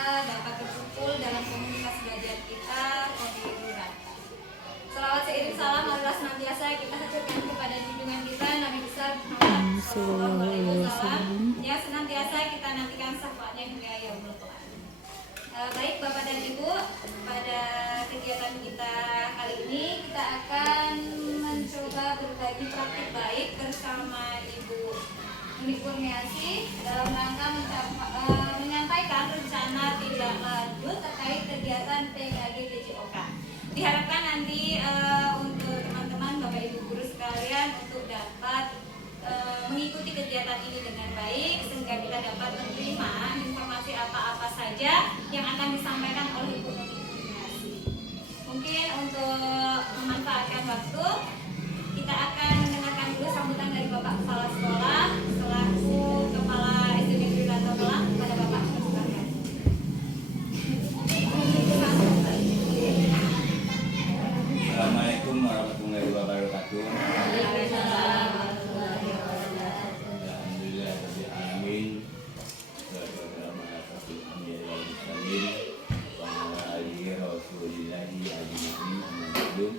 dapat berkumpul dalam komunitas belajar kita Kodi Rata. Salawat seiring salam marilah senantiasa kita haturkan kepada junjungan kita Nabi besar Muhammad Sallallahu Alaihi Wasallam yang senantiasa kita nantikan syafaatnya hingga yaumul qiyamah. Baik Bapak dan Ibu, pada kegiatan kita kali ini kita akan mencoba berbagi praktik baik bersama Ibu Uni Kurniasi dalam rangka menyampaikan rencana tindak lanjut terkait kegiatan PKG PJOK. Diharapkan nanti untuk teman-teman Bapak Ibu guru sekalian untuk dapat mengikuti kegiatan ini dengan baik sehingga kita dapat menerima informasi apa-apa saja yang akan disampaikan oleh Ibu Uni Kurniasi. Mungkin untuk memanfaatkan waktu kita akan mendengarkan dulu sambutan dari Bapak Kepala Sekolah selaku Kepala SD Negeri Rantau Kelang. Kepada Bapak, silakan. Assalamualaikum warahmatullahi wabarakatuh. Alhamdulillah rabbil alamin. Wassalamu ala asyrofil anbiya'i wal mursalin wa ala alihi rasulillahi ajmain.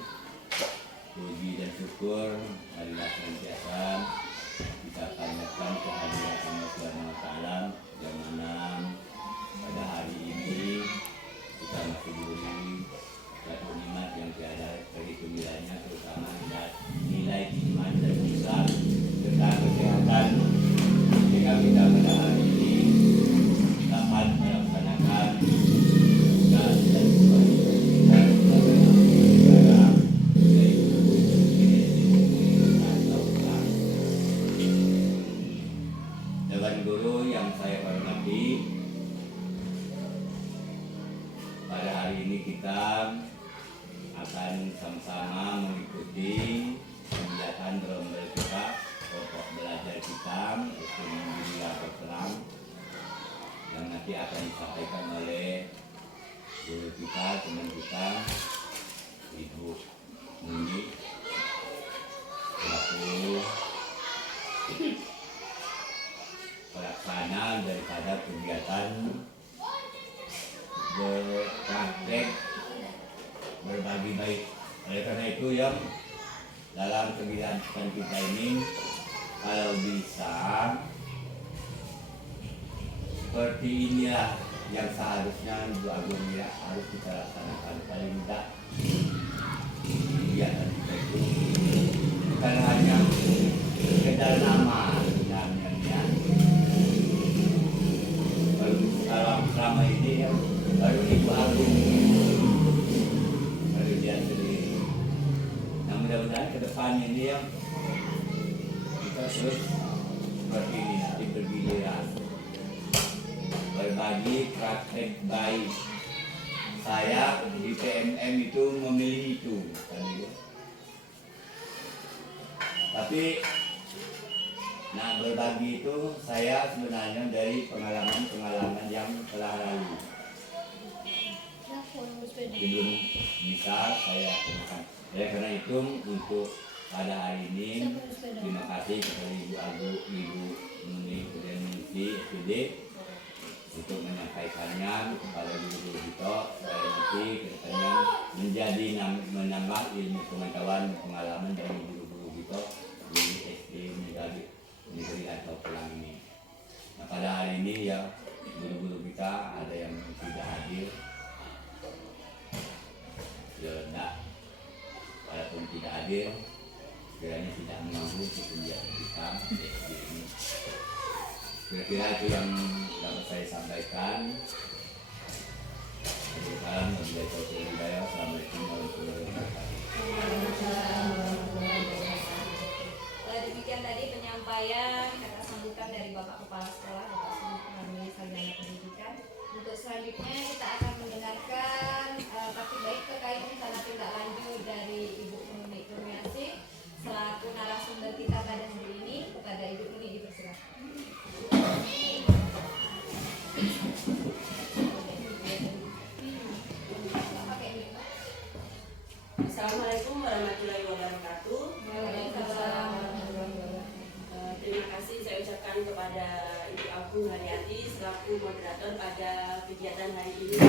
Puji dan syukur marilah senantiasa kita panjatkan kehadiran Allah Subhanahu wa taala yang mana pada hari ini kita masih diberi satu nikmat yang tiada terhitung nilainya, terutama nilai iman dan Islam serta kesehatan sehingga kita pada hari ini dapat melaksanakan tugas dan kewajiban kita Dewan Guru yang saya hormati, pada hari ini kita akan sama-sama mengikuti kegiatan berombel kita, pokok belajar kita, SD Negeri Rantau Kelang, yang nanti akan disampaikan oleh guru kita, teman kita, Ibu Muni, selaku pelaksana daripada kegiatan berpraktek berbagi baik. Oleh karena itu yang dalam kegiatan kita ini kalau bisa seperti inilah yang seharusnya Ibu Agung ya harus kita laksanakan. Paling tidak kegiatan kita itu bukan hanya sekedar nama namanya. Kalau selama ini ya baru Ibu Agung baru dia sendiri. Nah mudah-mudahan ke depan ini ya kita terus seperti ini nanti bergiliran berbagi praktek baik. Saya di PMM itu memilih itu kan itu. Tapi nah berbagi itu saya sebenarnya dari pengalaman-pengalaman yang telah lalu. Belum bisa saya lakukan. Oleh karena itu untuk pada hari ini terima kasih kepada Ibu Agung, Ibu Muni Kurniasi SPD untuk menyampaikannya kepada guru-guru kita supaya nanti kedepannya menjadi menambah ilmu pengetahuan pengalaman dari guru-guru kita di SD Negeri Rantau Kelang ini. Nah pada hari ini ya guru-guru kita ada yang tidak hadir. Ya enggak, walaupun tidak hadir, kiranya tidak mengganggu kegiatan kita di SD ini. Kira-kira itu yang dapat saya sampaikan. Assalamualaikum warahmatullahi wabarakatuh. Demikian tadi penyampaian kata sambutan dari Bapak Kepala Sekolah, Bapak Sumantri Sarjana Pendidikan. Untuk selanjutnya kita akan mendengarkan praktik baik terkait rencana tindak lanjut dari Ibu Uni Kurniasi selaku narasumber kita pada hari ini. Kepada Ibu Uni dipersilakan. Assalamualaikum warahmatullahi wabarakatuh. Waalaikumsalam. Terima kasih saya ucapkan kepada Ibu Agung Haryati selaku moderator pada kegiatan hari ini,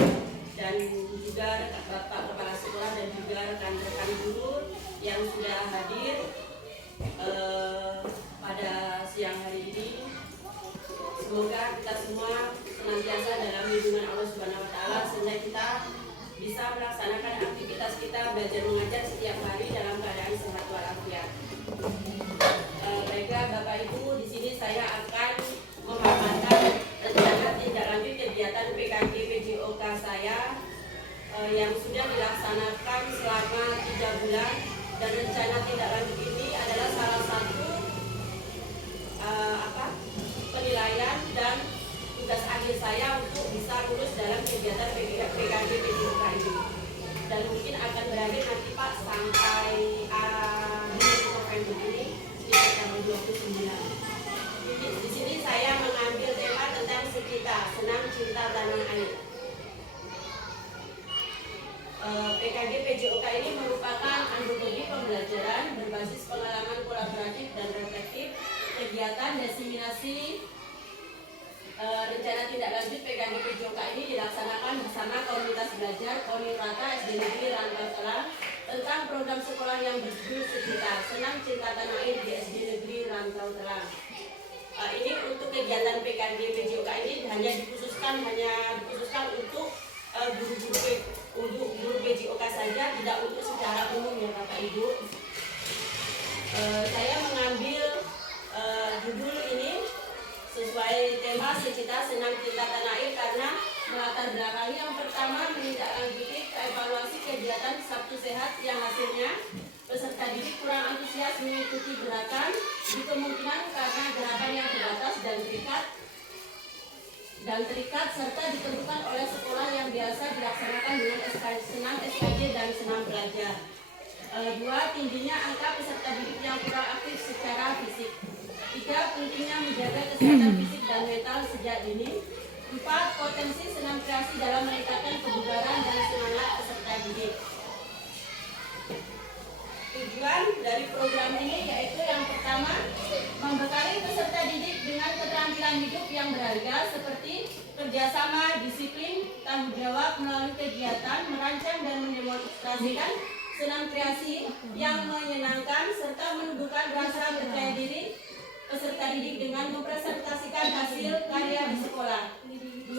dan juga Bapak Kepala Sekolah dan juga rekan-rekan guru yang sudah hadir pada siang hari ini. Semoga kita semua senantiasa dalam lindungan Allah Subhanahu wa Ta'ala, sehingga kita bisa melaksanakan aktivitas kita belajar mengajar setiap hari dalam keadaan sehat walafiat. Baiklah Bapak Ibu, di sini saya akan memaparkan rencana tindak lanjut kegiatan PKG PJOK saya yang sudah dilaksanakan selama 3 bulan, dan rencana tindak lanjut ini adalah salah satu penilaian dan tugas akhir saya untuk bisa lulus dalam kegiatan PKG PJOK ini, dan mungkin akan berakhir nanti Pak sampai November ini sekitar tanggal 29. Di sini saya mengambil tema tentang Sekita, Senam Cinta Tanah Air. PKG PJOK ini merupakan antologi pembelajaran berbasis pengalaman kolaboratif dan reflektif, kegiatan diseminasi rencana tindak lanjut PKG PJOK ini dilaksanakan bersama komunitas belajar Koni Rata SD Negeri Rantau Telang tentang program sekolah yang berjudul Sekita, Senam Cinta Tanah Air di SD Negeri Rantau Telang. Ini untuk kegiatan PKG PJOK ini hanya dikhususkan untuk guru PJOK saja, tidak untuk secara umum ya Bapak Ibu. Saya mengambil judul ini sesuai tema Sekita Senam Cinta Tanah Air karena melatar belakangi yang pertama menindaklanjuti evaluasi kegiatan Sabtu Sehat yang hasilnya peserta didik kurang antusias mengikuti gerakan, di kemungkinan karena gerakan yang terbatas dan terikat serta ditentukan oleh sekolah yang biasa dilaksanakan dengan senam SKJ dan senam belajar. 2. Tingginya angka peserta didik yang kurang aktif secara fisik. 3. Pentingnya menjaga kesehatan fisik dan mental sejak dini. 4. Potensi senam kreasi dalam meningkatkan kebugaran dan semangat peserta didik. Tujuan dari program ini yaitu yang pertama, membekali peserta didik dengan keterampilan hidup yang berharga seperti kerjasama, disiplin, tanggung jawab melalui kegiatan, merancang dan mendemonstrasikan senam kreasi yang menyenangkan, serta menumbuhkan rasa percaya diri peserta didik dengan mempresentasikan hasil karya di sekolah. 2.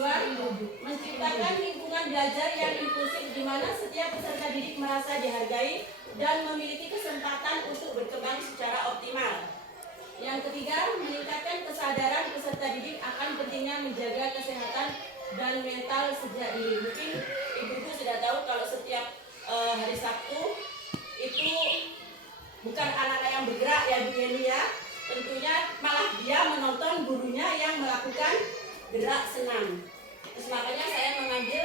Menciptakan lingkungan belajar yang inklusif di mana setiap peserta didik merasa dihargai dan memiliki kesempatan untuk berkembang secara optimal. Yang ketiga, meningkatkan kesadaran peserta didik akan pentingnya menjaga kesehatan dan mental sejak dini. Mungkin ibu-ibu sudah tahu kalau setiap hari Sabtu itu bukan anak-anak yang bergerak ya Bu Yeni ya, tentunya malah dia menonton gurunya yang melakukan gerak senam. Terus makanya saya mengambil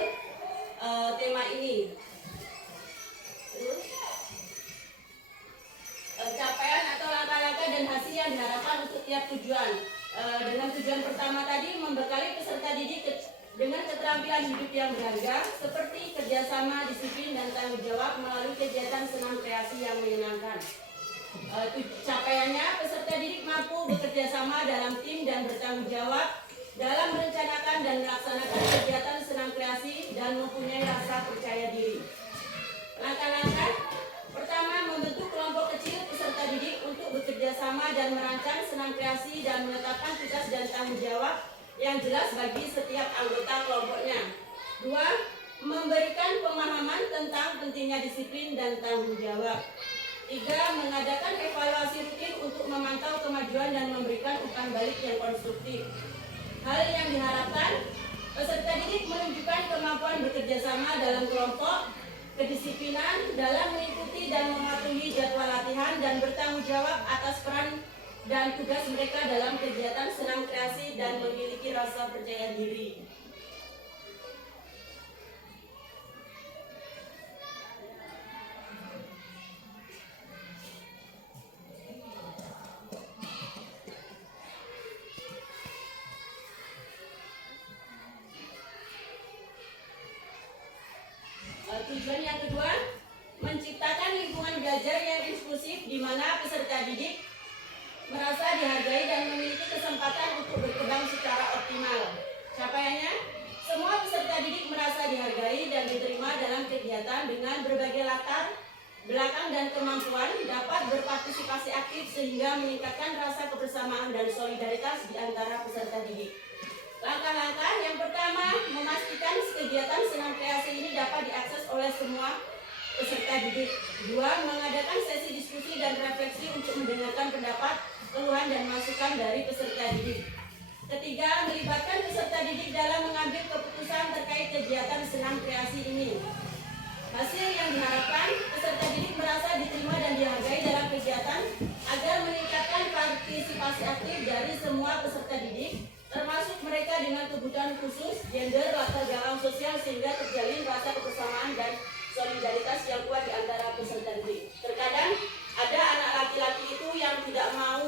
tema ini. Terus capaian atau langkah-langkah dan hasil yang diharapkan untuk tiap tujuan. Dengan tujuan pertama tadi, membekali peserta didik dengan keterampilan hidup yang berharga seperti kerjasama, disiplin, dan tanggung jawab melalui kegiatan senam kreasi yang menyenangkan. Capaiannya, peserta didik mampu bekerja sama dalam tim dan bertanggung jawab dalam merencanakan dan melaksanakan kegiatan senam kreasi dan mempunyai rasa percaya diri. Langkah-langkah pertama, membentuk kelompok kecil peserta didik untuk bekerja sama dan merancang senam kreasi dan menetapkan tugas dan tanggung jawab yang jelas bagi setiap anggota kelompoknya. 2. Memberikan pemahaman tentang pentingnya disiplin dan tanggung jawab. 3. Mengadakan evaluasi rutin untuk memantau kemajuan dan memberikan umpan balik yang konstruktif. Hal yang diharapkan, peserta didik menunjukkan kemampuan bekerja sama dalam kelompok, kedisiplinan dalam mengikuti dan mematuhi jadwal latihan, dan bertanggung jawab atas peran dan tugas mereka dalam kegiatan senam kreasi dan memiliki rasa percaya diri. Tujuan yang kedua, menciptakan lingkungan belajar yang inklusif di mana peserta didik merasa dihargai dan memiliki kesempatan untuk berkembang secara optimal. Capaiannya, Semua peserta didik merasa dihargai dan diterima dalam kegiatan dengan berbagai latar belakang dan kemampuan dapat berpartisipasi aktif sehingga meningkatkan rasa kebersamaan dan solidaritas di antara peserta didik. Langkah-langkah yang pertama, memastikan kegiatan senam kreasi ini dapat diakses oleh semua peserta didik. 2. Mengadakan sesi diskusi dan refleksi untuk mendengarkan pendapat, keluhan dan masukan dari peserta didik. 3. Melibatkan peserta didik dalam mengambil keputusan terkait kegiatan senam kreasi ini. Hasil yang diharapkan, peserta didik merasa diterima dan dihargai dalam kegiatan agar meningkatkan partisipasi aktif dari semua peserta didik, termasuk mereka dengan kebutuhan khusus, gender, latar belakang sosial sehingga terjalin rasa kebersamaan dan solidaritas yang kuat di antara peserta didik. Terkadang ada anak laki-laki itu yang tidak mau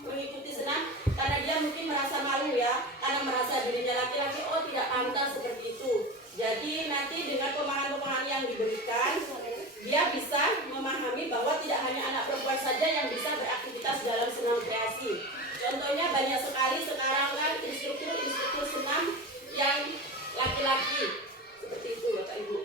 mengikuti senam karena dia mungkin merasa malu ya, karena merasa dirinya laki-laki, oh tidak pantas seperti itu. Jadi nanti dengan pemahaman-pemahaman yang diberikan, dia bisa memahami bahwa tidak hanya anak perempuan saja yang bisa beraktivitas dalam senam kreasi. Contohnya banyak sekali sekarang kan instruktur senam yang laki-laki. Seperti itu Bapak Ibu.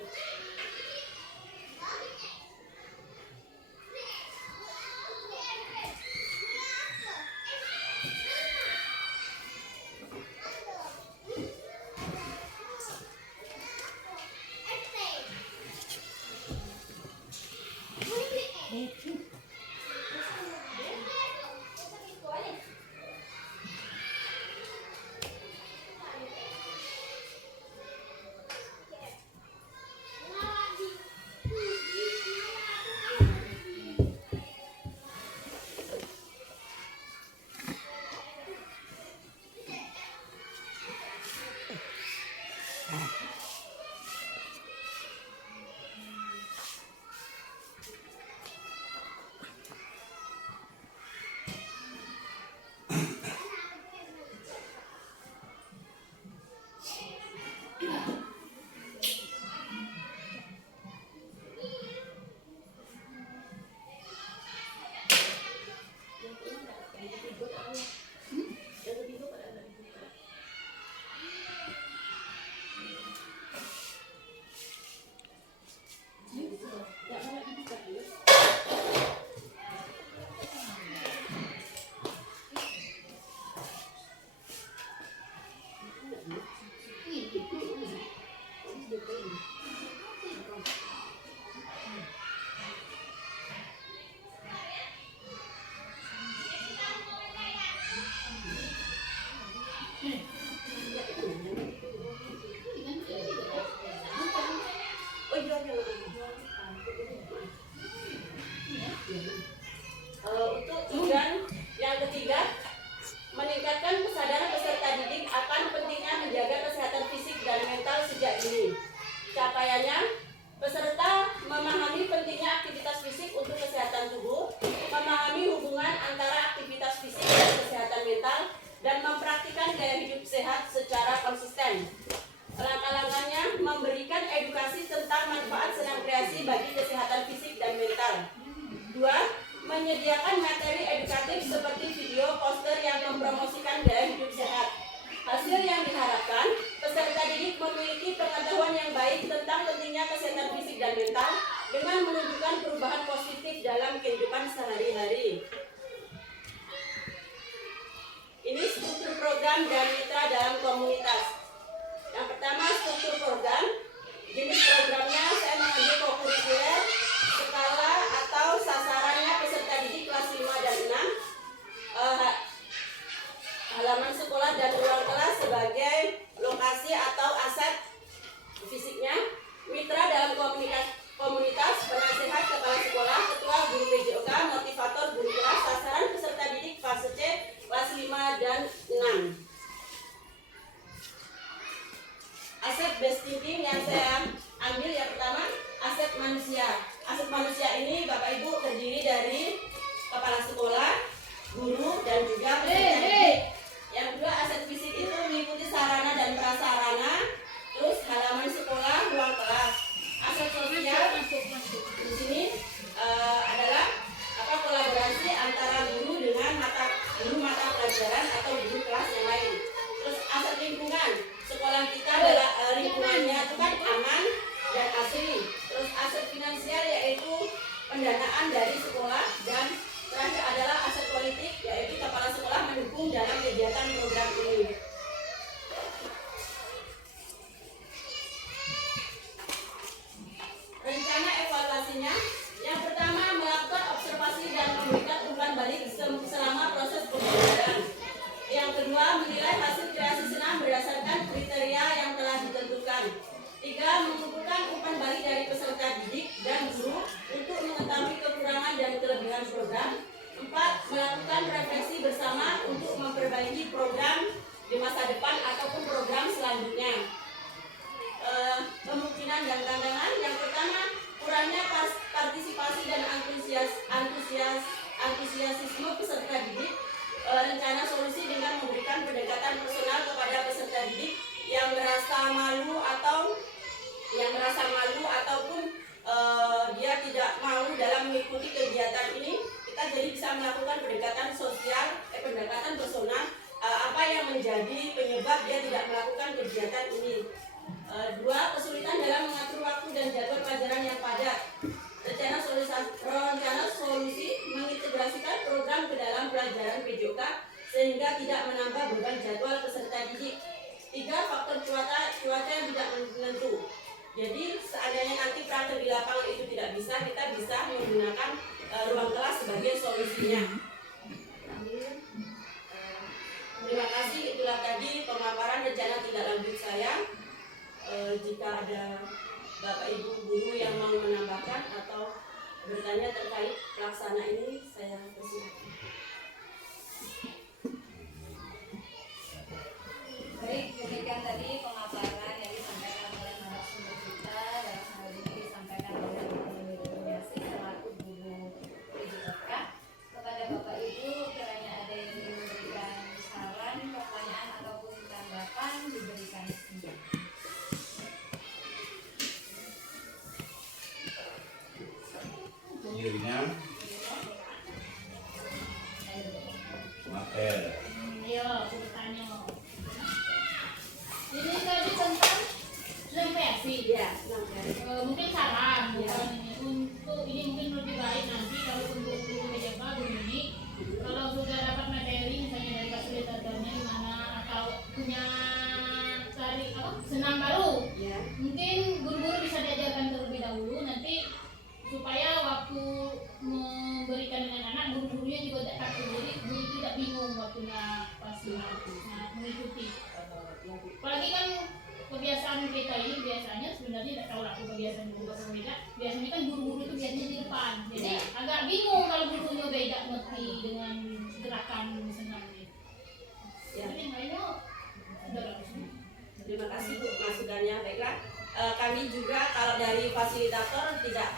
Untuk tujuan yang ketiga, meningkatkan kesadaran peserta didik akan pentingnya menjaga kesehatan fisik dan mental sejak dini. Capaiannya, peserta memahami pentingnya aktivitas fisik untuk kesehatan tubuh, memahami hubungan antara aktivitas fisik dan kesehatan mental, dan mempraktikkan gaya hidup sehat secara konsisten. Langkah-langkahnya memberikan edukasi tentang manfaat senam kreasi bagi kesehatan fisik dan mental. 2. Menyediakan materi edukatif seperti video, poster yang mempromosikan gaya hidup sehat. Hasil yang diharapkan, peserta didik memiliki pengetahuan yang baik tentang pentingnya kesehatan fisik dan mental dengan menunjukkan perubahan positif dalam kehidupan sehari-hari. Ini struktur program dan mitra dalam komunitas. Yang pertama, struktur program. Jenis programnya saya mengambil kokurikuler, skala atau sasarannya peserta didik kelas 5 dan 6, halaman sekolah dan ruang kelas sebagai lokasi atau aset fisiknya. Mitra dalam komunitas, penasehat kepala sekolah, ketua guru PJOK, motivator guru kelas, sasaran peserta didik fase C kelas 5 dan 6. Aset besti berbagi program di masa depan ataupun program selanjutnya. Kemungkinan dan tantangan yang pertama, kurangnya partisipasi dan antusiasisme peserta didik. Rencana solusi dengan memberikan pendekatan personal kepada peserta didik yang merasa malu ataupun dia tidak mau dalam mengikuti kegiatan ini. Kita jadi bisa melakukan pendekatan personal, apa yang menjadi penyebab dia tidak melakukan kegiatan ini. Dua, kesulitan dalam mengatur waktu dan jadwal pelajaran yang padat. Rencana solusi mengintegrasikan program ke dalam pelajaran PJOK sehingga tidak menambah beban jadwal peserta didik. Tiga, faktor cuaca yang tidak menentu. Jadi seandainya nanti praktek di lapangan itu tidak bisa, kita bisa menggunakan ruang kelas sebagai solusinya. Terima kasih, itulah tadi pemaparan rencana tindak lanjut saya. Jika ada Bapak Ibu guru yang mau menambahkan atau bertanya terkait pelaksana ini, saya persilakan. Baik, demikian tadi pemaparan yang disampaikan oleh narasumber kita. Dalam hal ini disampaikan oleh Ibu Yasi selaku guru PJOK. Kepada Bapak Ibu, kiranya ada yang ingin memberikan saran, pertanyaan ataupun tanggapan, diberikan sendiri. Yurina, Mapel. Ayo, aku bertanya. Ini tadi tentang LMPSI. Ya, Mungkin saran, bukan ini. Untuk ini mungkin lebih baik nanti kalau untuk guru PJK begini, kalau sudah dapat materi misalnya dari fasilitatornya di mana atau punya cari senam baru, ya. mungkin guru-guru bisa diajarkan terlebih dahulu nanti supaya waktu memberikan dengan anak guru-gurunya juga tidak takut, jadi guru tidak bingung waktunya pas mengikuti. Apalagi kan kebiasaan kita ini biasanya sebenarnya tidak tahu lah kebiasaan guru berbeda. Biasanya kan guru-guru itu biasanya di depan, jadi agak bingung kalau gurunya beda ngerti dengan gerakan senamnya. Ya. Jadi mainnya sudah bagus. Terima kasih Bu masukannya. Baiklah, kami juga kalau dari fasilitator tidak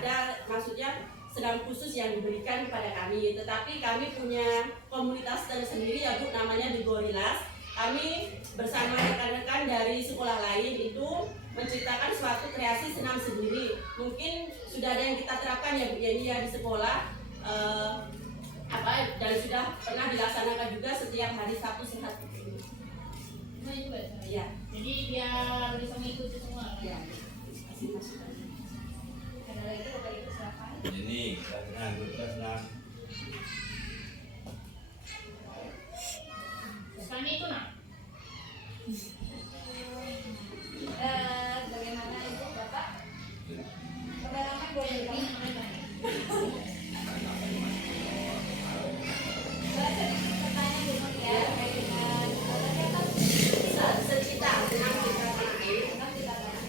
ada maksudnya senam khusus yang diberikan kepada kami, tetapi kami punya komunitas tersendiri ya Bu, namanya The Gorillas. Kami bersama rekan-rekan dari sekolah lain itu menciptakan suatu kreasi senam sendiri. Mungkin sudah ada yang kita terapkan ya Bu ya di sekolah, dan sudah pernah dilaksanakan juga setiap hari Sabtu Sehat. Nah, itu baik. Ya. Jadi biar bisa mengikuti semua. Ya. Kasih masukannya. Ada lagi Bapak Ibu silakan. Ini kita senang. Bukan itu nak. Bagaimana Ibu Bapak? Kameramen boleh Ini dibangun. namanya. Sedikit pertanyaan dulu ya terkait dengan tadi apa? Secita senam cita tanah air. Senam cita tanah.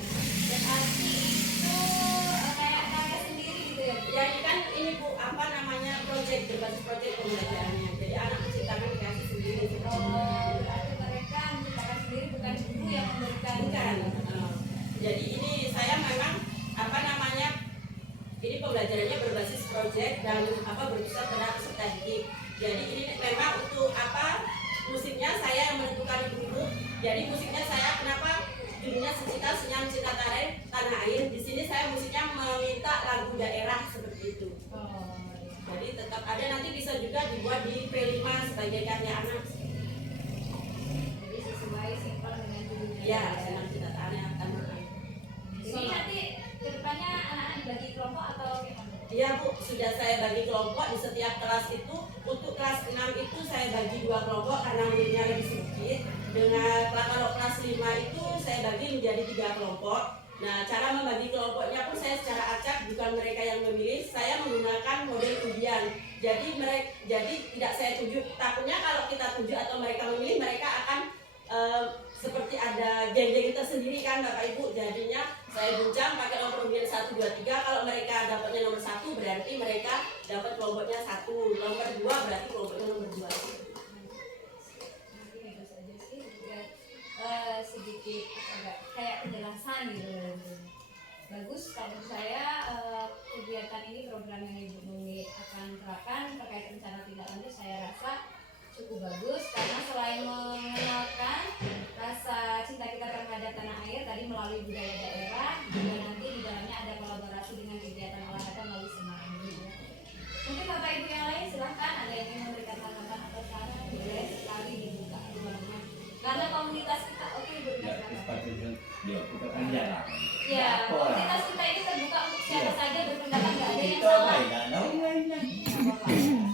Berarti itu kayak karya sendiri gitu ya Bu? Jadi kan ini Bu, apa namanya, berbasis proyek pembelajarannya. Jadi anak menciptakan kreasi sendiri. Oh, berarti mereka menciptakan sendiri, bukan guru yang memberikan. Bukan. Jadi ini saya memang apa namanya, ini pembelajarannya berbasis proyek dan berpusat pada peserta didik. Jadi ini memang untuk musiknya saya yang menentukan guru. Jadi musiknya saya kenapa judulnya Secita Senyum Cita Tanah Air. Di sini saya musiknya meminta lagu daerah seperti itu. Jadi tetap ada, nanti bisa juga dibuat di P5 sebagai karya anak. Jadi sesuai simpel dengan judulnya. Ya, Senam Cita Tanah Air. Ini nanti kedepannya anak-anak dibagi kelompok atau gimana? Iya Bu, sudah saya bagi kelompok di setiap kelas itu. Untuk kelas 6 itu saya bagi 2 kelompok karena muridnya lebih sedikit. Kalau kelas 5 itu saya bagi menjadi 3 kelompok. Nah, cara membagi kelompoknya pun saya secara acak, bukan mereka yang memilih. Saya menggunakan model ujian. Jadi tidak saya tunjuk. Takutnya kalau kita tunjuk atau mereka memilih, mereka akan seperti ada geng-geng tersendiri kan Bapak Ibu. Jadinya saya guncang pakai nomor undian 1, 2, 3. Kalau mereka dapatnya nomor 1 berarti mereka dapat kelompoknya 1. Nomor 2 berarti kelompoknya nomor 2. penjelasan gitu. Bagus kalau menurut saya kegiatan ini, program yang Ibu Nuni akan terapkan terkait rencana tindak lanjut, saya rasa cukup bagus karena selain mengenalkan rasa cinta kita terhadap tanah air tadi melalui budaya daerah, juga nanti di dalamnya ada kolaborasi dengan kegiatan olahraga melalui Semarang. Mungkin Bapak Ibu yang lain silahkan, ada yang ingin memberikan tanggapan atau saran, boleh sekali dibuka ruangnya. Karena komunitas kita, oke Ibu, Ya, sepatutnya dia kita kan jarang. ya, Apa? komunitas kita ini terbuka untuk siapa Iya. saja berpendapat, nggak ada yang Itu apa salah. ya? Nggak tahu lainnya.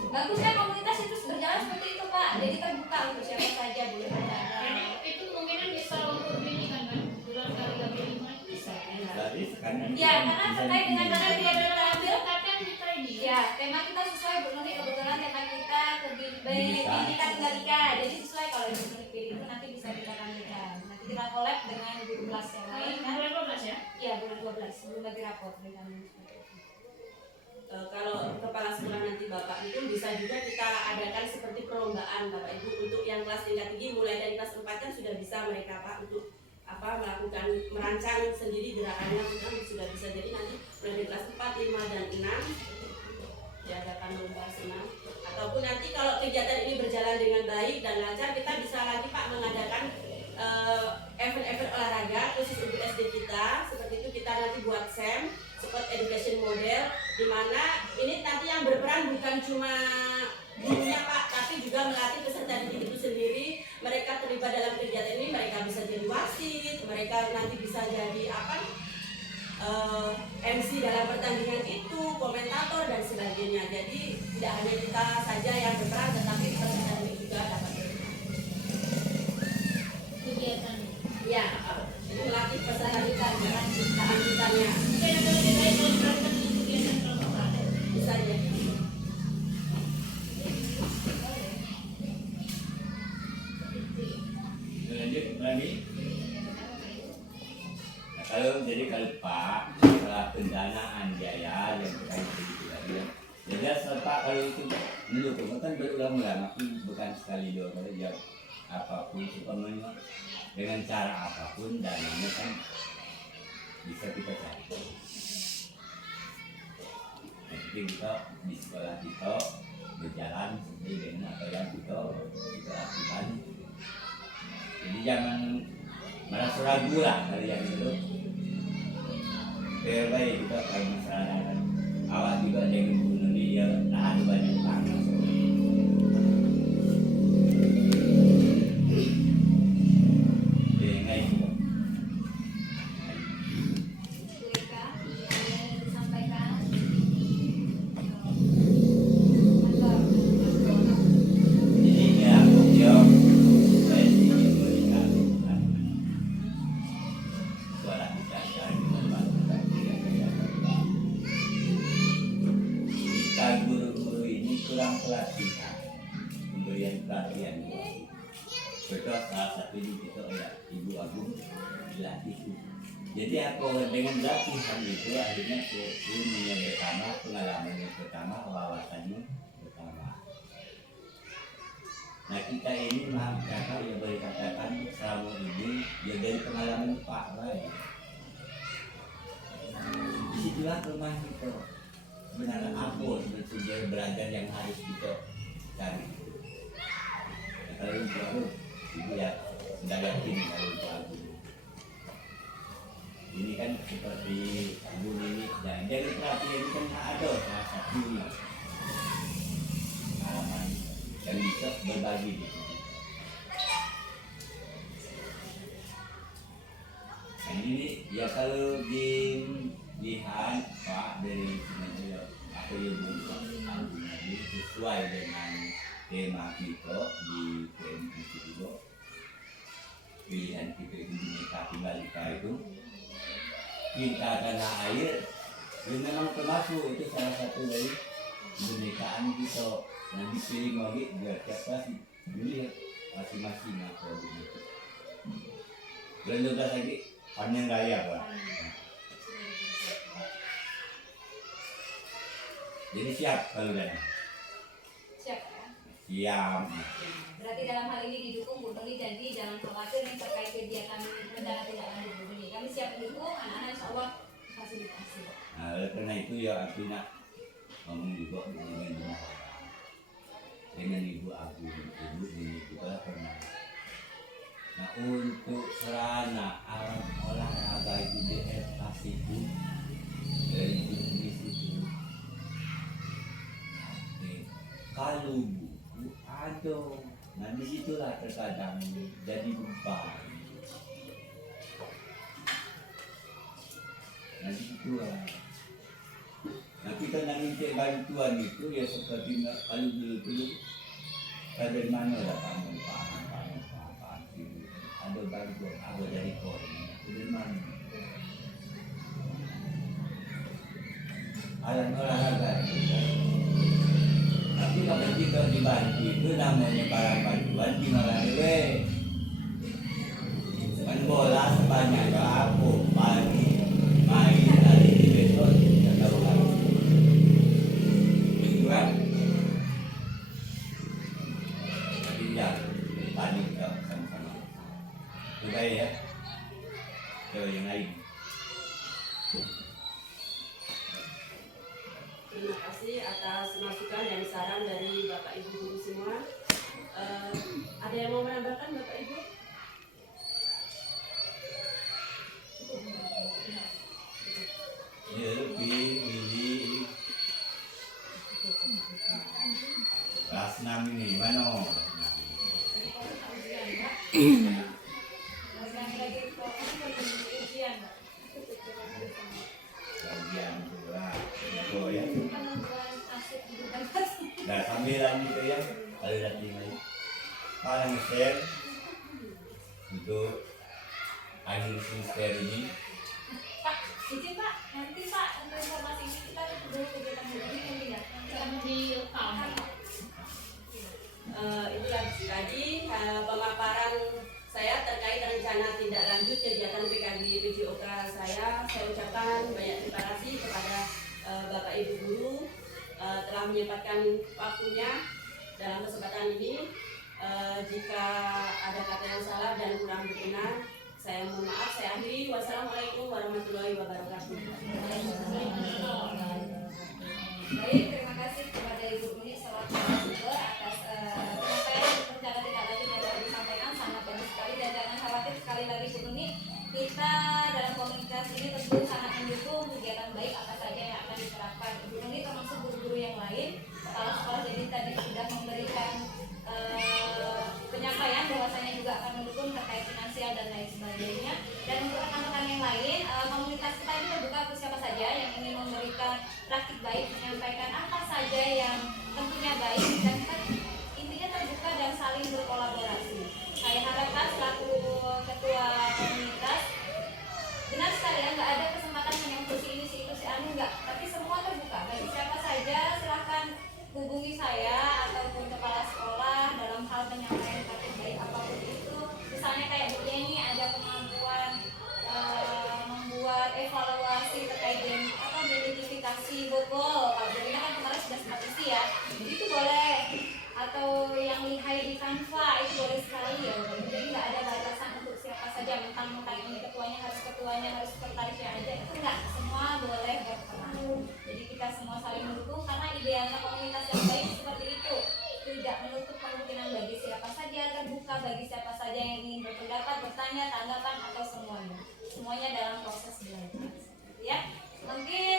Bagusnya komunitas itu berjalan seperti itu Pak, jadi terbuka untuk siapa saja boleh berpendapat. Karena itu kemungkinan bisa untuk ini kan bulan kali 35 itu bisa. Berarti sekarang Ya, karena terkait dengan dana yang kita ambil, Kan kita ini. ya tema kita sesuai Bu Nuni, kebetulan tema kita Bineka. Bineka Tunggal Ika, jadi sesuai kalau Ibu Nuni pilih itu nanti bisa kita tampilkan. Nanti kita collab dengan guru kelas yang lain kan? Bulan 12 ya. Iya, bulan 12 sebelum bagi rapor dengan Kalau kepala sekolah nanti Bapak itu bisa juga kita adakan seperti perlombaan Bapak Ibu untuk yang kelas tingkat tinggi mulai dari kelas 4 kan sudah bisa mereka Pak untuk melakukan merancang sendiri gerakannya kan sudah bisa, jadi nanti mulai dari kelas 4, 5 dan 6 diadakan lomba senam, ataupun nanti kalau kegiatan ini berjalan dengan baik dan lancar kita bisa lagi Pak mengadakan event-event olahraga khusus untuk SD kita. Seperti itu kita nanti buat SEM, Sport Education Model, di mana ini nanti yang berperan bukan cuma gurunya Pak, tapi juga melatih peserta didik itu sendiri. Mereka terlibat dalam kegiatan ini, mereka bisa jadi wasit, mereka nanti bisa jadi MC dalam pertandingan itu, komentator dan sebagainya. Jadi tidak hanya kita saja yang berperan, tetapi peserta didik juga dapat berperan. Kegiatan. Ya, ini melatih peserta didik dengan kelanjutannya. Mungkin ada lebih baik kalau dilakukan di kegiatan kelompok ada. Bisa jadi. lanjut lagi. Nah, kalau Pak masalah pendanaan biaya yang terkait dengan itu jadi Pak kalau itu mendukung kan berulang-ulang tapi bukan sekali dua kali ya apapun supaya dengan cara apapun dananya kan bisa kita cari. Nanti kita di sekolah kita berjalan sesuai dengan apa yang kita lakukan. Jadi jangan merasa ragu lah dari yang itu. Baik kita kalau masalah awak juga dengan bunuh dia ada banyak tangan. Dengan itu. Mereka yang disampaikan Jadi ya dia saya ingin berikan suara kita kita guru-guru ini kurang pelatihan pemberian pelatihan betul salah satu ini kita oleh Ibu Agung dilatih. Jadi aku dengan latihan itu akhirnya ilmunya bertambah, pengalamannya bertambah, wawasannya bertambah. Nah kita ini maaf kakak yang boleh katakan selama ini ya dari pengalaman Pak lagi. Disitulah rumah kita. Sebenarnya apa sebetulnya belajar yang harus kita cari. Nah, kalau Ibu Agung, Ibu ya sudah yakin kalau Ibu Agung. Ini kan seperti Ibu Nini dan dari perhatian ini kan ada salah satunya pengalaman yang bisa berbagi di sini. Nah ini ya kalau dilihat Pak dari sebenarnya apa yang belum tadi sesuai dengan tema kita di PMIC juga pilihan kita itu Bineka Tunggal Ika itu cinta tanah air yang memang termasuk itu salah satu dari kebinekaan kita. Nah dipilih lagi biar tiap kelas pilih masing-masing apa begitu. Bulan 12 lagi panen raya Pak. Jadi siap kalau dana. siap ya. Siap. Berarti dalam hal ini didukung Bu Nuni, jadi jangan khawatir nih terkait kegiatan mendarat tidak lanjut Bu Nuni. Kami siap dukung, anak-anak insya Allah fasilitasi. Nah, oleh karena itu ya artinya ngomong juga dengan Ibu Agung, Ibu ini juga pernah. Nah untuk sarana alat olahraga itu diedukasi pun dari jenis itu. Kalau buku ada, nah disitulah terkadang jadi beban. Nah disitulah. Nah kita nanti bantuan itu ya seperti kalau dulu dari mana datang paham ada bantuan ada dari korin dari mana alat olahraga tapi kalau kita dibantu itu namanya para bantuan di Maladewe main bola sebanyak aku pagi main hari di besok tidak tahu lagi itu kan tapi ya tadi kita sama-sama juga ya coba yang lain. Terima kasih atas masukan dan saran dari Bapak Ibu guru semua. Ada yang mau menambahkan Bapak Ibu? Ya lebih milih kelas 6 ini mana? Bagian pula, oh ya. Nah sambilan gitu ya, kalau nanti lagi, kalau share untuk akhir semester ini. Pak, izin Pak, nanti Pak untuk informasi ini kita dulu kegiatan ini yang tidak Jangan direkam. Itu tadi pemaparan saya terkait rencana tindak lanjut kegiatan PKG PJOK saya ucapkan banyak terima kasih kepada Bapak Ibu guru telah menyempatkan waktunya dalam kesempatan ini. Jika ada kata yang salah dan kurang berkenan, saya mohon maaf. Saya akhiri. Wassalamualaikum warahmatullahi wabarakatuh. Baik, terima kasih kepada Ibu Nuni selaku narasumber atas penyampaian rencana tidak lanjut yang telah disampaikan, sangat bagus sekali dan jangan khawatir. Sekali lagi Bu Nuni, kita dalam komunitas ini tentu sangat mendukung kegiatan baik apa saja yang akan diterapkan. Bu Nuni termasuk guru-guru yang lain, kepala sekolah, jadi tadi sudah memberikan penyampaian bahwasanya juga akan mendukung terkait finansial dan lain sebagainya. Dan untuk rekan-rekan yang lain, komunitas kita ini terbuka untuk siapa saja yang ingin memberikan praktik baik, menyampaikan apa saja yang tentunya baik, dan kita intinya terbuka dan saling berkolaborasi. Saya harapkan selaku ketua komunitas, benar sekali ya, nggak ada kesempatan hanya untuk si ini, si itu, si anu, nggak, tapi semua terbuka bagi siapa saja. Silahkan hubungi saya ataupun kepala sekolah dalam hal penyampaian praktik baik apapun itu. Misalnya kayak Bu Yeni ada kemampuan membuat evaluasi terkait dengan identifikasi botol. Kalau Bu Yeni kan kemarin sudah sempat isi ya, jadi itu boleh. Atau yang lihai di Canva itu boleh sekali ya. Jadi nggak ada batasan untuk siapa saja. Mentang-mentang ini ketuanya harus sekretarisnya aja, itu enggak, semua boleh berperan. Jadi kita semua saling mendukung karena idealnya komunitas yang baik seperti itu, tidak menutup kemungkinan bagi siapa saja, terbuka bagi siapa saja yang ingin berpendapat, bertanya, tanggapan atau semuanya dalam proses belajar. Ya, mungkin